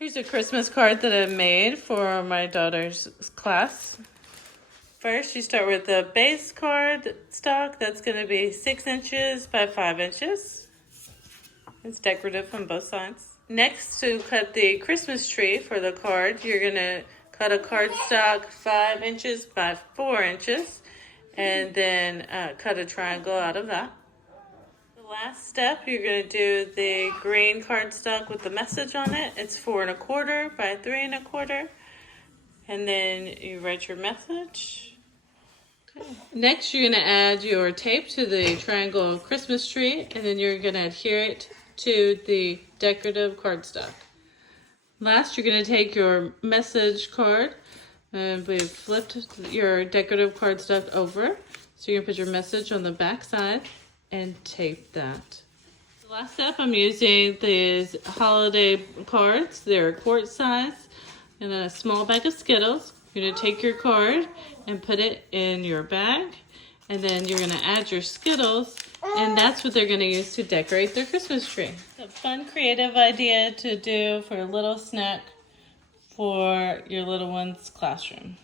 Here's a Christmas card that I made for my daughter's class. First, you start with the base card stock. That's going to be 6 inches by 5 inches. It's decorative on both sides. Next, to cut the Christmas tree for the card, you're going to cut a cardstock 5 inches by 4 inches, and then cut a triangle out of that. The last step, you're going to do the green cardstock with the message on it. It's 4 1/4 by 3 1/4, and then you write your message. Okay. Next, you're going to add your tape to the triangle Christmas tree, and then you're going to adhere it to the decorative cardstock. Last, you're going to take your message card, and we've flipped your decorative cardstock over. So you're going to put your message on the back side and tape that. The last step, I'm using these holiday cards. They're quart size and a small bag of Skittles. You're going to take your card and put it in your bag, and then you're going to add your Skittles, and that's what they're going to use to decorate their Christmas tree. It's a fun, creative idea to do for a little snack for your little one's classroom.